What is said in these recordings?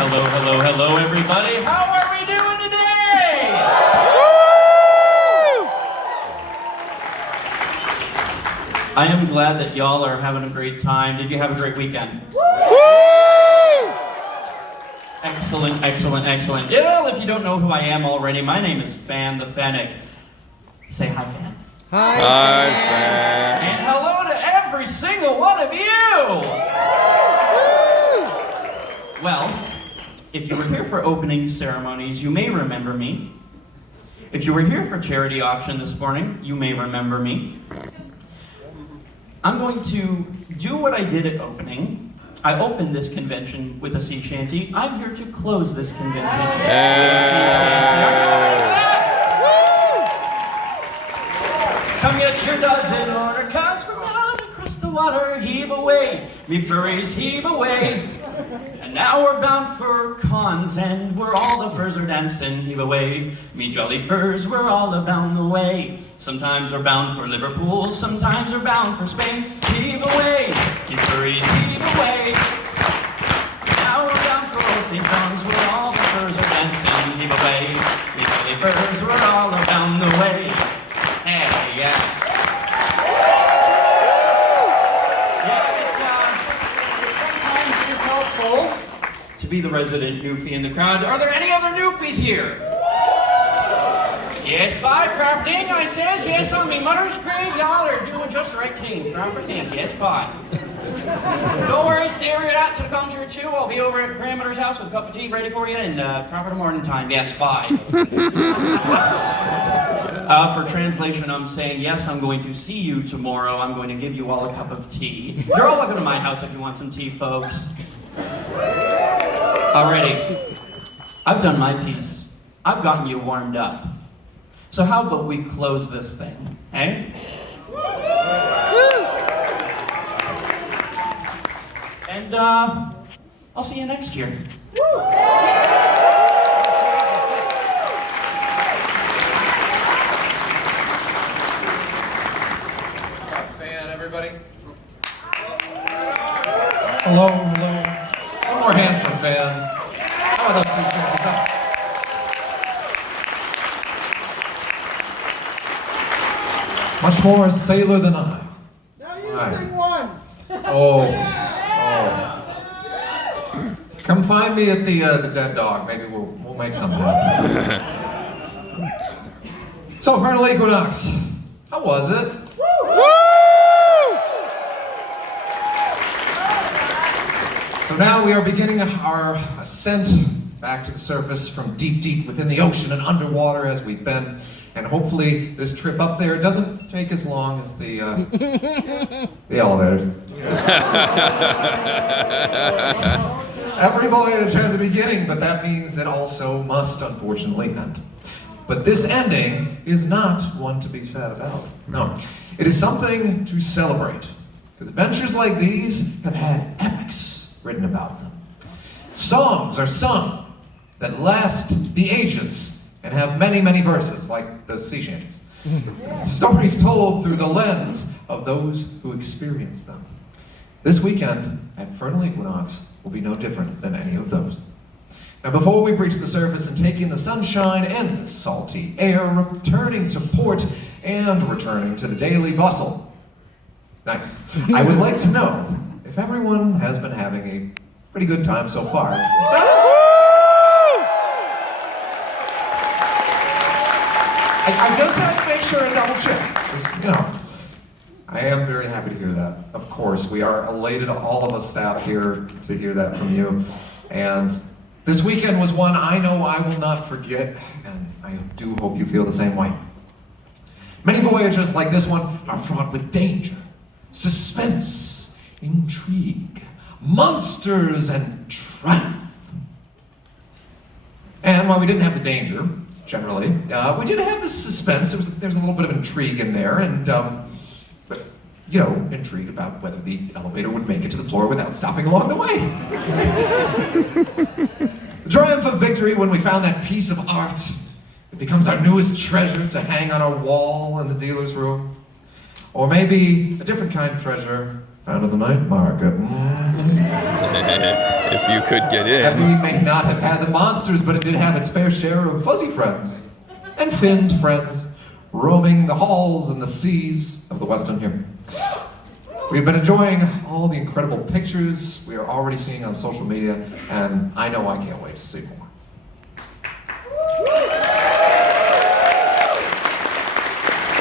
Hello, hello, hello, everybody. How are we doing today? I am glad that y'all are having a great time. Did you have a great weekend? Excellent, excellent, excellent. Well, if you don't know who I am already, my name is Phan the Fennec. Say hi, Phan. Hi, Phan. And hello to every single one of you. Well, if you were here for opening ceremonies, you may remember me. If you were here for charity auction this morning, you may remember me. I'm going to do what I did at opening. I opened this convention with a sea shanty. I'm here to close this convention with a sea shanty. Are you ready for that? Come get your duds in order, 'cause we're out across the water. Heave away, me furries, heave away. And now we're bound for cons, and where all the furs are dancing. Heave away, me jolly furs, we're all abound the way. Sometimes we're bound for Liverpool, sometimes we're bound for Spain. Heave away, me furries, heave away. Now we're bound for old St. John's, where all the furs are dancing. Heave away, me jolly furs, we're all abound the way. Hey, yeah. To be the resident newfie in the crowd. Are there any other newfies here? Yes, by proper thing, I says. Yes, on me mother's grave, y'all are doing just the right thing. Proper thing, yes, by. Don't worry, stay where you're at till the concert too. I'll be over at grandmother's house with a cup of tea ready for you in proper morning time. Yes, bye. For translation, I'm saying, yes, I'm going to see you tomorrow. I'm going to give you all a cup of tea. You're all welcome to my house if you want some tea, folks. Alrighty, I've done my piece. I've gotten you warmed up. So how about we close this thing, eh? And I'll see you next year. Phan, everybody. Hello, hello. One more hand for Phan. How are those two hands up? Much more a sailor than I. Now you sing one. Oh. Come find me at the Dead Dog. Maybe we'll make something happen. So, Furnal Equinox, how was it? So now we are beginning our ascent back to the surface from deep, deep within the ocean and underwater as we've been. And hopefully this trip up there doesn't take as long as the elevators. Every voyage has a beginning, but that means it also must, unfortunately, end. But this ending is not one to be sad about. No, it is something to celebrate. Because adventures like these have had epics written about them. Songs are sung that last the ages and have many, many verses, like the sea shanties. Stories told through the lens of those who experience them. This weekend at Furnal Equinox will be no different than any of those. Now, before we breach the surface and take in the sunshine and the salty air, returning to port and returning to the daily bustle. Nice. I would like to know if everyone has been having a pretty good time so far. I just had to make sure and double check. I am very happy to hear that. Of course, we are elated, all of us staff here, to hear that from you. And this weekend was one I know I will not forget, and I do hope you feel the same way. Many voyages like this one are fraught with danger, suspense, intrigue, monsters, and triumph. And while we didn't have the danger, generally, we did have the suspense. There's a little bit of intrigue in there, and intrigue about whether the elevator would make it to the floor without stopping along the way. The triumph of victory when we found that piece of art. It becomes our newest treasure to hang on our wall in the dealer's room. Or maybe a different kind of treasure found in the night market. you could get in. FE may not have had the monsters, but it did have its fair share of fuzzy friends and finned friends roaming the halls and the seas of the Western here. We've been enjoying all the incredible pictures we are already seeing on social media, and I know I can't wait to see more.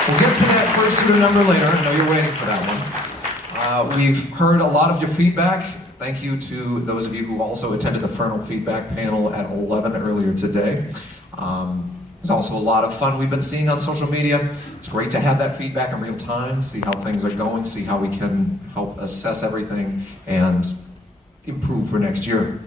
We'll get to that first pseudo number later. I know you're waiting for that one. We've heard a lot of your feedback. Thank you to those of you who also attended the Furnal feedback panel at 11 earlier today. There's also a lot of fun we've been seeing on social media. It's great to have that feedback in real time, see how things are going, see how we can help assess everything and improve for next year.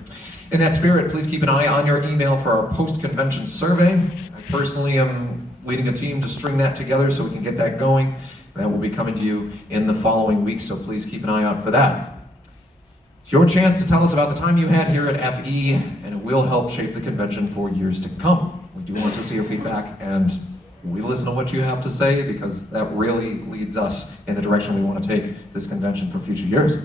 In that spirit, please keep an eye on your email for our post-convention survey. I personally am leading a team to string that together so we can get that going. That will be coming to you in the following week, so please keep an eye out for that. It's your chance to tell us about the time you had here at FE, and it will help shape the convention for years to come. We do want to see your feedback, and we listen to what you have to say because that really leads us in the direction we want to take this convention for future years.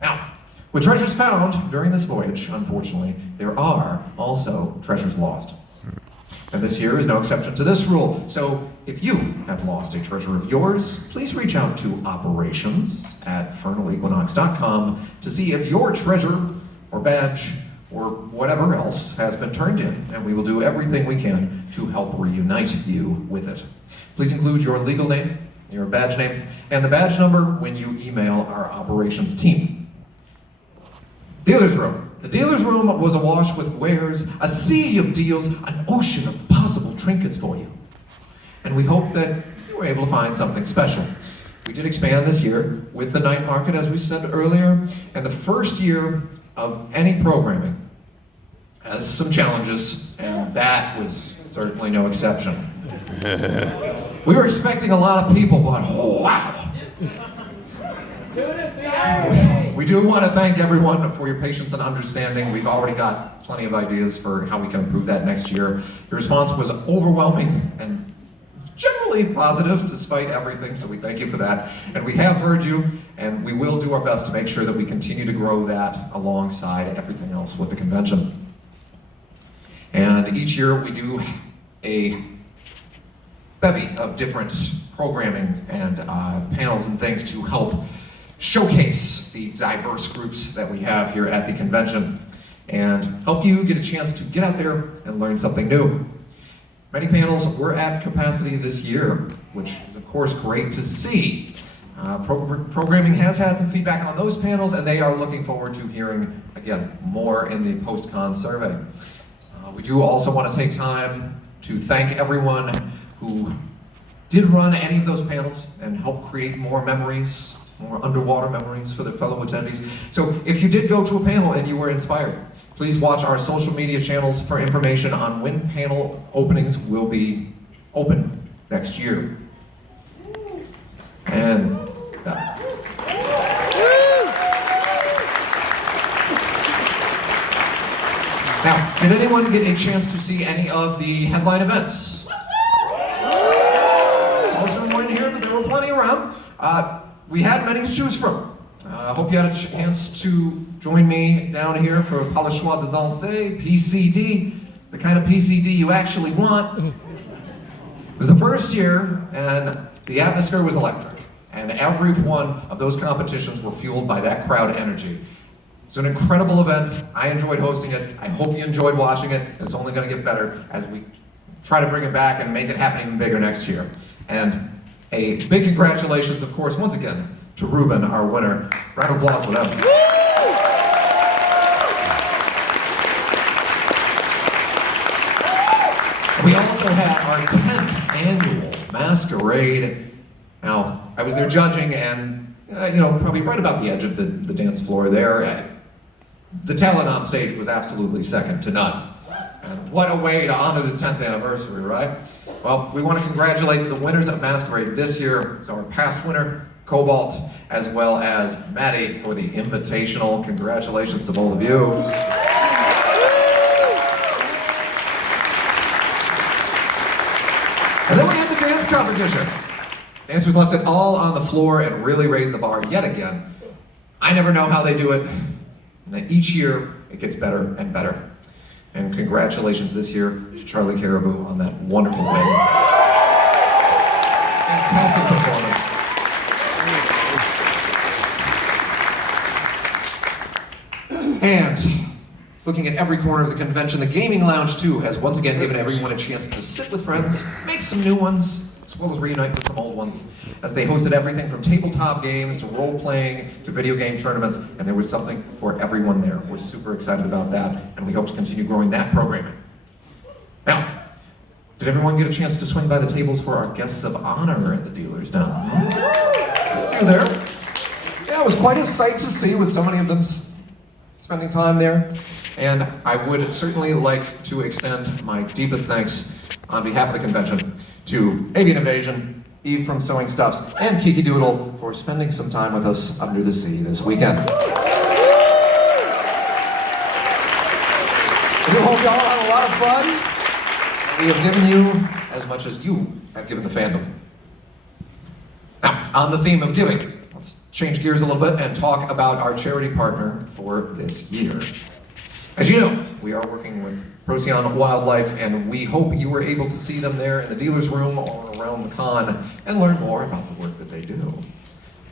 Now, with treasures found during this voyage, unfortunately, there are also treasures lost. And this year is no exception to this rule. So if you have lost a treasure of yours, please reach out to operations@furnalequinox.com to see if your treasure or badge or whatever else has been turned in, and we will do everything we can to help reunite you with it. Please include your legal name, your badge name, and the badge number when you email our operations team. Dealer's room. The dealer's room was awash with wares, a sea of deals, an ocean of possible trinkets for you. And we hope that you were able to find something special. We did expand this year with the night market, as we said earlier, and the first year of any programming has some challenges, and that was certainly no exception. We were expecting a lot of people, but oh, wow! We do want to thank everyone for your patience and understanding. We've already got plenty of ideas for how we can improve that next year. Your response was overwhelming and generally positive despite everything, so we thank you for that. And we have heard you, and we will do our best to make sure that we continue to grow that alongside everything else with the convention. And each year we do a bevy of different programming and panels and things to help showcase the diverse groups that we have here at the convention and help you get a chance to get out there and learn something new. Many panels were at capacity this year, which is of course great to see. Programming has had some feedback on those panels, and they are looking forward to hearing, again, more in the post-con survey. We do also want to take time to thank everyone who did run any of those panels and help create more memories, more underwater memories for their fellow attendees. So if you did go to a panel and you were inspired, please watch our social media channels for information on when panel openings will be open next year. And now, did anyone get a chance to see any of the headline events? Most of them weren't here, but there were plenty around. We had many to choose from. I hope you had a chance to join me down here for Pas le choix de danser, PCD, the kind of PCD you actually want. It was the first year, and the atmosphere was electric. And every one of those competitions were fueled by that crowd energy. It's an incredible event. I enjoyed hosting it. I hope you enjoyed watching it. It's only going to get better as we try to bring it back and make it happen even bigger next year. And a big congratulations, of course, once again, to Ruben, our winner. Round of applause for them. We also had our 10th annual masquerade. Now, I was there judging, and probably right about the edge of the dance floor there. The talent on stage was absolutely second to none. And what a way to honor the 10th anniversary, right? Well, we want to congratulate the winners of Masquerade this year. So our past winner, Cobalt, as well as Maddie for the Invitational. Congratulations to both of you. And then we had the dance competition. Dancers left it all on the floor and really raised the bar yet again. I never know how they do it. and that each year it gets better and better. And congratulations this year to Charlie Caribou on that wonderful win. Fantastic performance. And looking at every corner of the convention, the Gaming Lounge too has once again given everyone a chance to sit with friends, make some new ones, as well as reunite with some old ones, as they hosted everything from tabletop games to role-playing to video game tournaments, and there was something for everyone there. We're super excited about that, and we hope to continue growing that programming. Now, did everyone get a chance to swing by the tables for our guests of honor at the dealers down? A few there. Yeah, it was quite a sight to see with so many of them spending time there. And I would certainly like to extend my deepest thanks on behalf of the convention to Avian Invasion, Eve from Sewing Stuffs, and Kiki Doodle for spending some time with us under the sea this weekend. We hope y'all had a lot of fun. We have given you as much as you have given the fandom. Now, on the theme of giving, let's change gears a little bit and talk about our charity partner for this year. As you know, we are working with Procyon Wildlife, and we hope you were able to see them there in the dealer's room or around the con and learn more about the work that they do.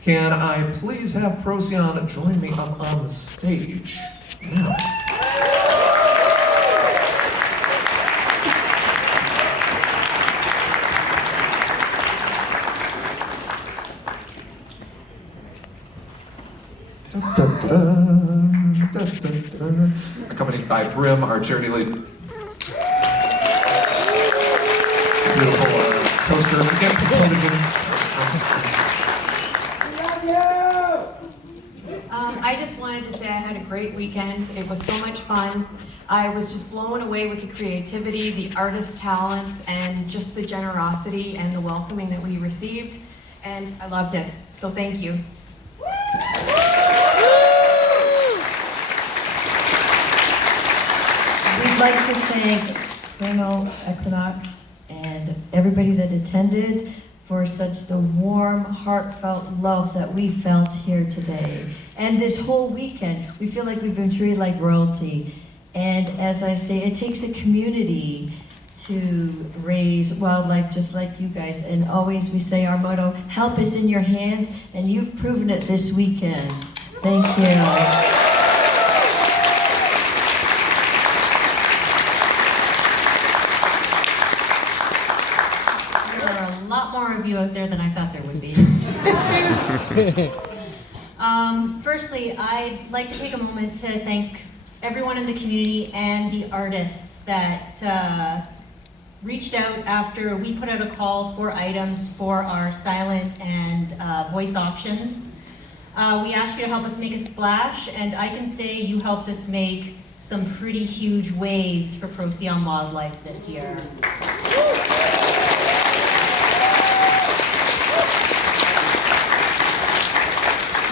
Can I please have Procyon join me up on the stage now? Accompanied by Brim, our charity lead. Beautiful toaster. I just wanted to say I had a great weekend. It was so much fun. I was just blown away with the creativity, the artist talents, and just the generosity and the welcoming that we received. And I loved it. So thank you. We'd like to thank Furnal, Equinox, and everybody that attended for such the warm, heartfelt love that we felt here today. And this whole weekend, we feel like we've been treated like royalty. And as I say, it takes a community to raise wildlife just like you guys. And always we say our motto, help is in your hands, and you've proven it this weekend. Thank you. Of you out there than I thought there would be. Firstly, I'd like to take a moment to thank everyone in the community and the artists that reached out after we put out a call for items for our silent and voice auctions. We asked you to help us make a splash, and I can say you helped us make some pretty huge waves for Procyon Wildlife this year.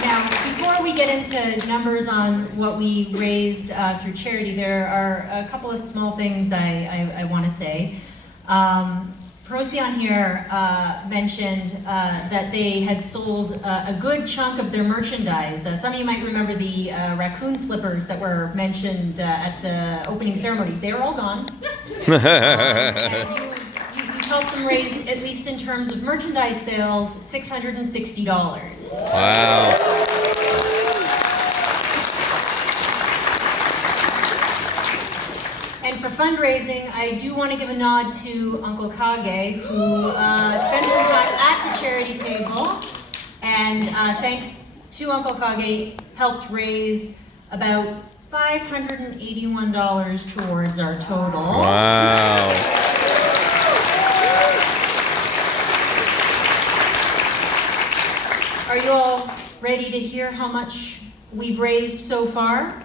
Now, before we get into numbers on what we raised through charity, there are a couple of small things I want to say. Procyon here mentioned that they had sold a good chunk of their merchandise. Some of you might remember the raccoon slippers that were mentioned at the opening ceremonies. They are all gone. And you've helped them raise, at least in terms of merchandise sales, $660. Wow. And for fundraising, I do want to give a nod to Uncle Kage, who spent some time at the charity table, and thanks to Uncle Kage, helped raise about $581 towards our total. Wow. Are you all ready to hear how much we've raised so far?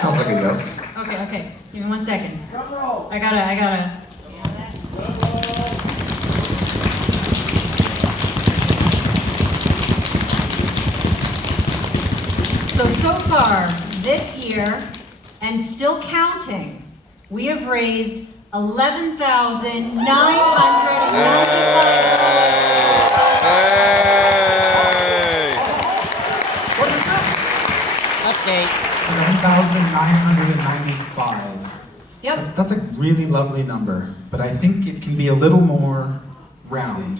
Sounds like a yes. Okay. Give me 1 second. I gotta. So far, this year, and still counting, we have raised $11,995. What is this? Update. 9,995. Yep. That's a really lovely number, but I think it can be a little more round.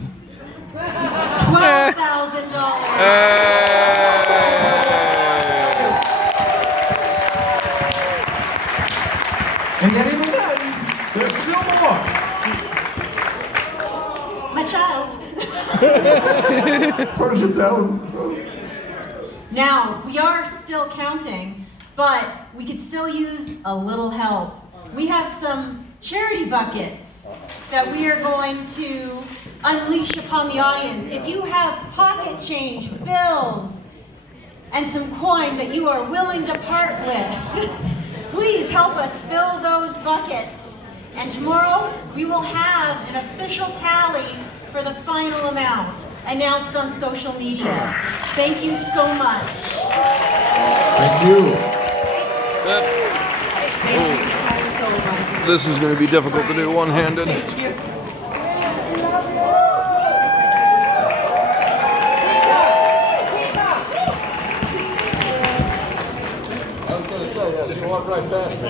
$12,000. And yet even then, there's still more. My child. Partnership down. Now, we are still counting, but we could still use a little help. We have some charity buckets that we are going to unleash upon the audience. If you have pocket change, bills, and some coin that you are willing to part with, please help us fill those buckets. And tomorrow, we will have an official tally for the final amount announced on social media. Thank you so much. Thank you. This is going to be difficult to do one-handed. Thank you. I was going to say that. You walked right past me.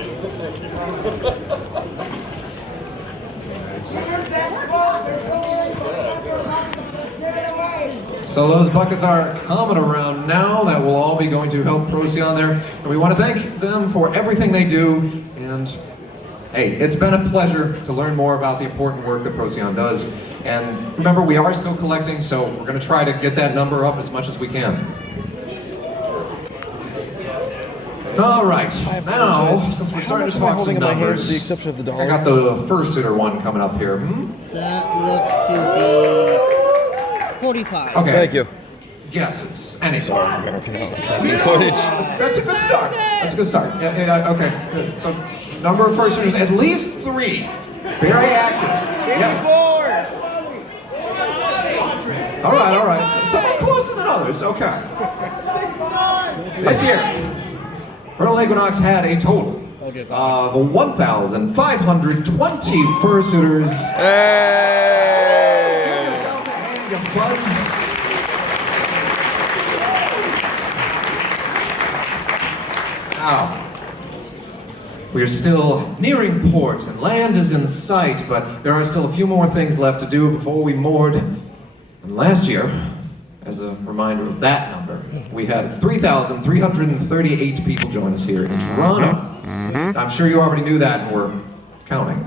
So those buckets are coming around now. That will all be going to help Procyon there. And we want to thank them for everything they do. And hey, it's been a pleasure to learn more about the important work that Procyon does. And remember, we are still collecting, so we're going to try to get that number up as much as we can. All right, now, since we're starting to talk some numbers, with the exception of the dollar? I got the fursuiter one coming up here. That looks to be 45. Okay. Thank you. Guesses. Any. Sorry, American footage. That's a good start. That's a good start. Yeah, okay. Good. So, number of fursuiters, at least 3. Very accurate. Yes. All right. So, some are closer than others. Okay. This year, Furnal Equinox had a total of 1,520 fursuiters. Hey! Give yourselves a hand, you buzz. Now, we are still nearing port and land is in sight, but there are still a few more things left to do before we moored. And last year, as a reminder of that number, we had 3,338 people join us here in Toronto. I'm sure you already knew that and were counting.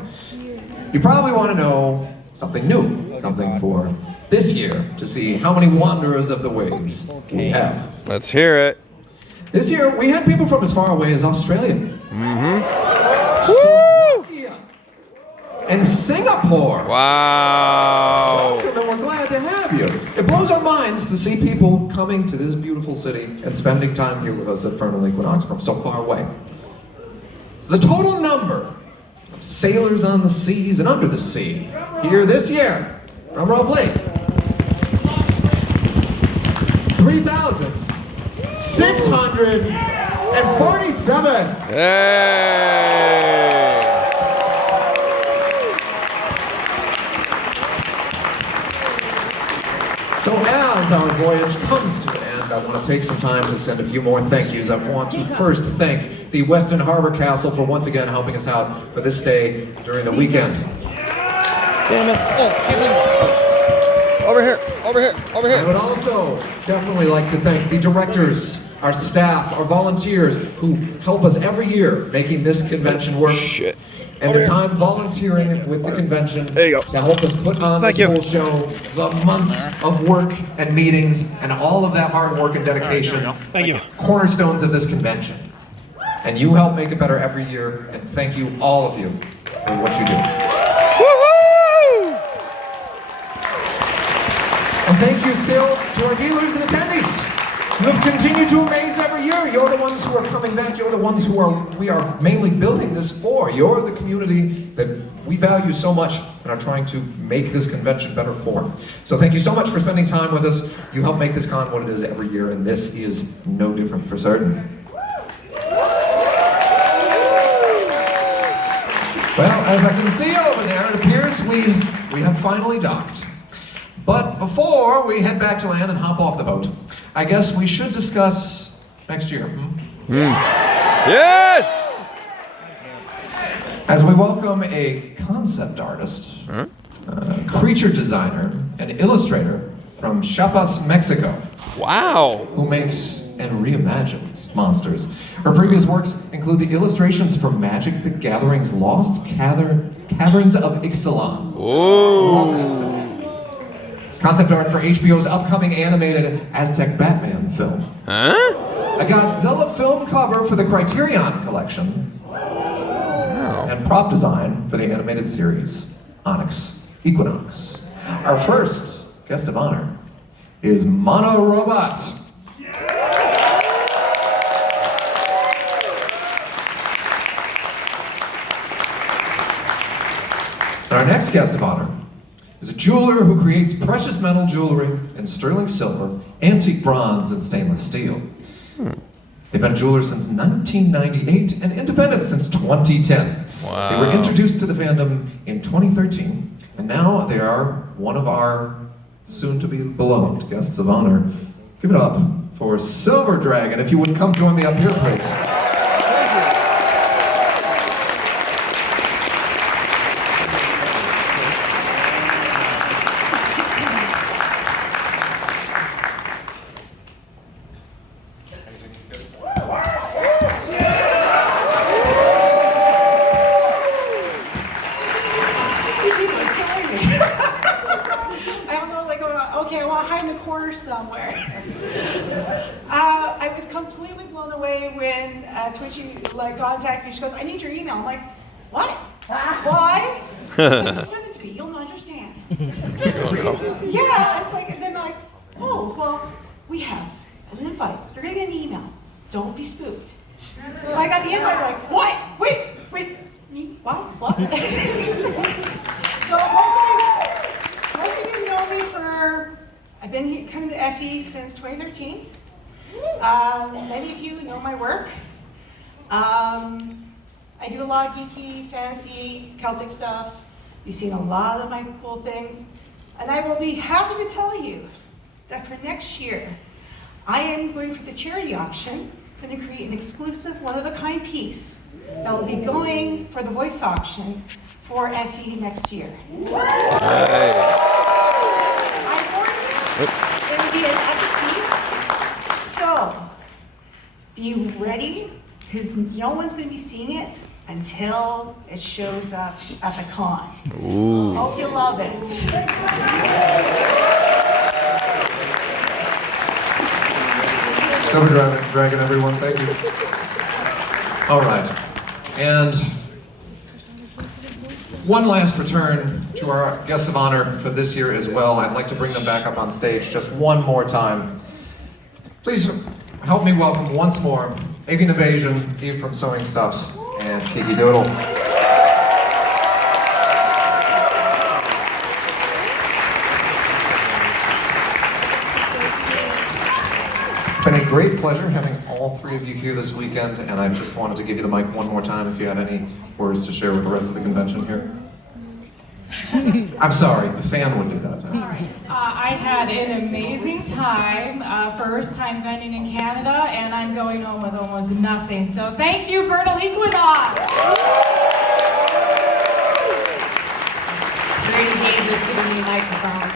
You probably want to know something new, something for this year, to see how many wanderers of the waves we have. Let's hear it. This year, we had people from as far away as Australia, Slovakia, and Singapore. Wow. Welcome, and we're glad to have you. It blows our minds to see people coming to this beautiful city and spending time here with us at Furnal Equinox from so far away. The total number of sailors on the seas and under the sea here this year, drum roll please, 3,647. Hey! So as our voyage comes to an end, I want to take some time to send a few more thank yous. I want to first thank the Weston Harbor Castle for once again helping us out for this stay during the weekend. Over here. I would also definitely like to thank the directors, our staff, our volunteers who help us every year making this convention work. Shit. And the time volunteering with the convention There you go. to help us put on Thank this you. whole show, the months of work and meetings and all of that hard work and dedication, Thank you. cornerstones of this convention. And you help make it better every year, and thank you, all of you, for what you do. Woohoo! And thank you still to our dealers and attendees. You have continued to amaze every year. You're the ones who are coming back. You're the ones who we are mainly building this for. You're the community that we value so much and are trying to make this convention better for. So thank you so much for spending time with us. You help make this con what it is every year, and this is no different for certain. Well, as I can see over there, it appears we have finally docked. But before we head back to land and hop off the boat, I guess we should discuss next year. Yes! As we welcome a concept artist, creature designer, and illustrator from Chiapas, Mexico, Wow. who makes and reimagines monsters. Her previous works include the illustrations for Magic the Gathering's Lost Caverns of Ixalan. Love that set. Concept art for HBO's upcoming animated Aztec Batman film. Huh? A Godzilla film cover for the Criterion Collection. And prop design for the animated series Onyx Equinox. Our first guest of honor is Mono Robot. And our next guest of honor is a jeweler who creates precious metal jewelry in sterling silver, antique bronze, and stainless steel. They've been jewelers since 1998 and independent since 2010. Wow. They were introduced to the fandom in 2013, and now they are one of our soon-to-be beloved guests of honor. Give it up for Silver Dragon. If you would come join me up here, please. I don't know, like, okay, I want to hide in a corner somewhere. I was completely blown away when Twitchy contacted me. She goes, I need your email. I'm like, what? Why? Send it to me. You'll not understand. Yeah, it's like, and then they're like, oh, well, we have an invite. You're going to get an email. Don't be spooked. I got the invite, like, what? Wait, me? What? So most of you know me for, I've been coming to FE since 2013. Many of you know my work. I do a lot of geeky, fantasy, Celtic stuff. You've seen a lot of my cool things. And I will be happy to tell you that for next year, I am going for the charity auction, going to create an exclusive, one-of-a-kind piece that will be going for the voice auction for FE next year. Hey. I ordered it'll be an epic piece. So, be ready, because no one's going to be seeing it until it shows up at the con. Ooh. Hope you love it. Silver Dragon, everyone, thank you. All right, and one last return to our guests of honor for this year as well. I'd like to bring them back up on stage just one more time. Please help me welcome once more Avian Invasion, Eve from Sewing Stuffs, and Kiki Doodle. It's been a great pleasure having all three of you here this weekend, and I just wanted to give you the mic one more time if you had any words to share with the rest of the convention here. I'm sorry, the fan would do that. All right. I had an amazing time, first time vending in Canada, and I'm going home with almost nothing. So thank you, Furnal Equinox. Brady Gabe is giving me a microphone.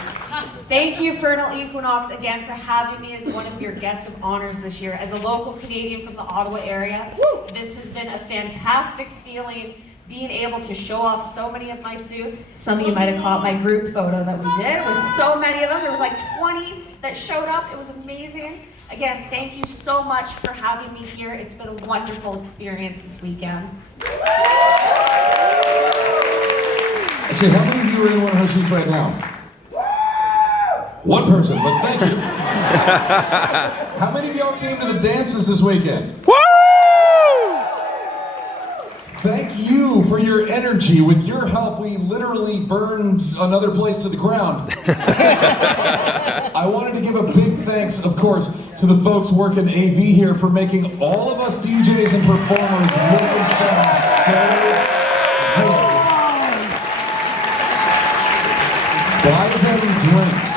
Thank you, Furnal Equinox, again for having me as one of your guests of honors this year. As a local Canadian from the Ottawa area, this has been a fantastic feeling, being able to show off so many of my suits. Some of you might have caught my group photo that we did with so many of them. There was like 20 that showed up. It was amazing. Again, thank you so much for having me here. It's been a wonderful experience this weekend. Actually, how many of you are in one of her suits right now? One person, but thank you. How many of y'all came to the dances this weekend? Woo! Thank you for your energy. With your help, we literally burned another place to the ground. I wanted to give a big thanks, of course, to the folks working AV here for making all of us DJs and performers really sound so good. Buy them drinks.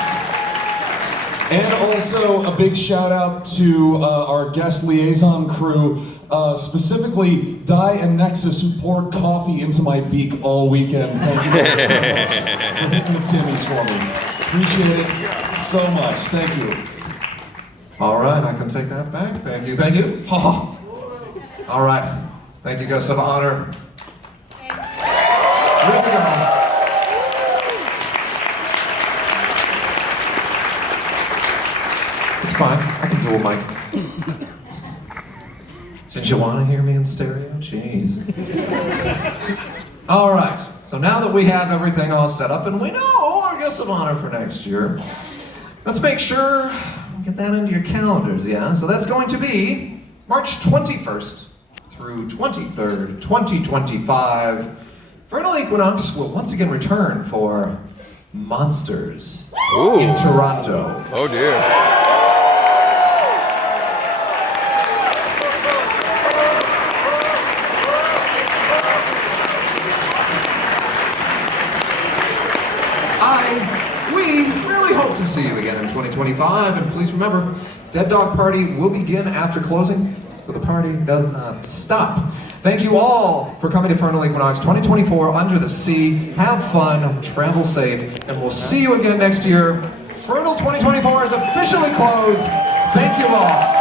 And also a big shout out to our guest liaison crew, specifically Di and Nexus, who poured coffee into my beak all weekend. Thank you guys so much for hitting the Timmies for me. Appreciate it so much. Thank you. All right, I can take that back. Thank you, thank you. All right, thank you, guests of honor. Here we go. It's fine, I can dual mic. Did you want to hear me in stereo? Jeez. All right, so now that we have everything all set up and we know our guests of honor for next year, let's make sure we get that into your calendars, yeah? So that's going to be March 21st through 23rd, 2025. Furnal Equinox will once again return for Monsters in Toronto. Oh dear. We really hope to see you again in 2025, and please remember, Dead Dog Party will begin after closing, so the party does not stop. Thank you all for coming to Furnal Equinox 2024 Under the Sea. Have fun, travel safe, and we'll see you again next year. Furnal 2024 is officially closed. Thank you all.